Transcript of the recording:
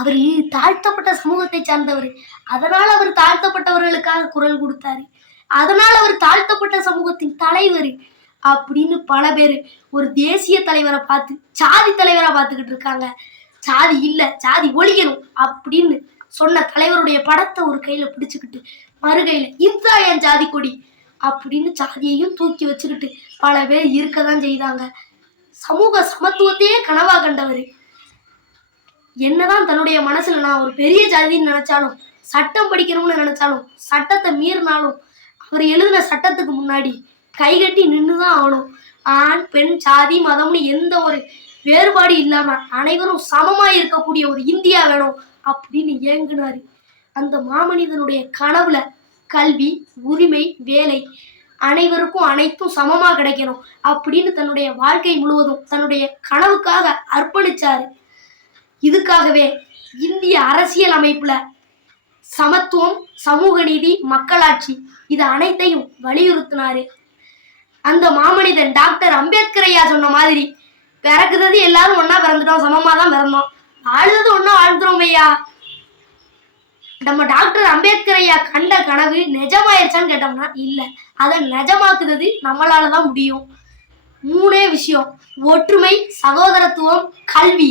அவர் தாழ்த்தப்பட்ட சமூகத்தை சார்ந்தவர். அதனால அவர் தாழ்த்தப்பட்டவர்களுக்காக குரல் கொடுத்தாரு. அதனால அவர் தாழ்த்தப்பட்ட சமூகத்தின் தலைவர் அப்படின்னு பல பேர் ஒரு தேசிய தலைவரை பார்த்து சாதி தலைவரா பார்த்துக்கிட்டு இருக்காங்க. சாதி இல்ல, சாதி ஒழியணும் அப்படின்னு சொன்ன தலைவருடைய படத்தை ஒரு கையில பிடிச்சுக்கிட்டு மறுகையில இந்தா என் ஜாதி கொடி அப்படின்னு சாதியையும் தூக்கி வச்சுக்கிட்டு பல பேர் இருக்கதான் செய்தாங்க. சமூக சமத்துவத்தையே கனவா கண்டவர். என்னதான் தன்னுடைய மனசுல நான் ஒரு பெரிய ஜாதின்னு நினைச்சாலும், சட்டம் படிக்கணும்னு நினைச்சாலும், சட்டத்தை மீறினாலும் அவர் எழுதின சட்டத்துக்கு முன்னாடி கைகட்டி நின்றுதான் ஆகணும். ஆண் பெண் சாதி மதம்னு எந்த ஒரு வேறுபாடு இல்லாம அனைவரும் சமமா இருக்கக்கூடிய ஒரு இந்தியா வேணும் அப்படின்னு ஏங்குனாரு. அந்த மாமனிதனுடைய கனவுல கல்வி, உரிமை, வேலை அனைவருக்கும் அனைத்தும் சமமா கிடைக்கணும் அப்படின்னு தன்னுடைய வாழ்க்கை முழுவதும் தன்னுடைய கனவுக்காக அர்ப்பணிச்சாரு. இதுக்காகவே இந்திய அரசியல் அமைப்புல சமத்துவம், சமூக நீதி, மக்களாட்சி இது அனைத்தையும் வலியுறுத்தினாரு. அந்த மாமனிதன் டாக்டர் அம்பேத்கர் ஐயா சொன்ன மாதிரி பிறக்குறது எல்லாரும் ஒன்னா பிறந்துட்டோம், சமமா தான் பிறந்தோம், வாழ்றது ஒன்னா வாழ்ந்துரும் ஐயா. நம்ம டாக்டர் அம்பேத்கர் ஐயா கண்ட கனவு நிஜமாயிருச்சான்னு கேட்டோம்னா இல்ல. அதை நிஜமாக்குறது நம்மளாலதான் முடியும். 3 விஷயம்: ஒற்றுமை, சகோதரத்துவம், கல்வி.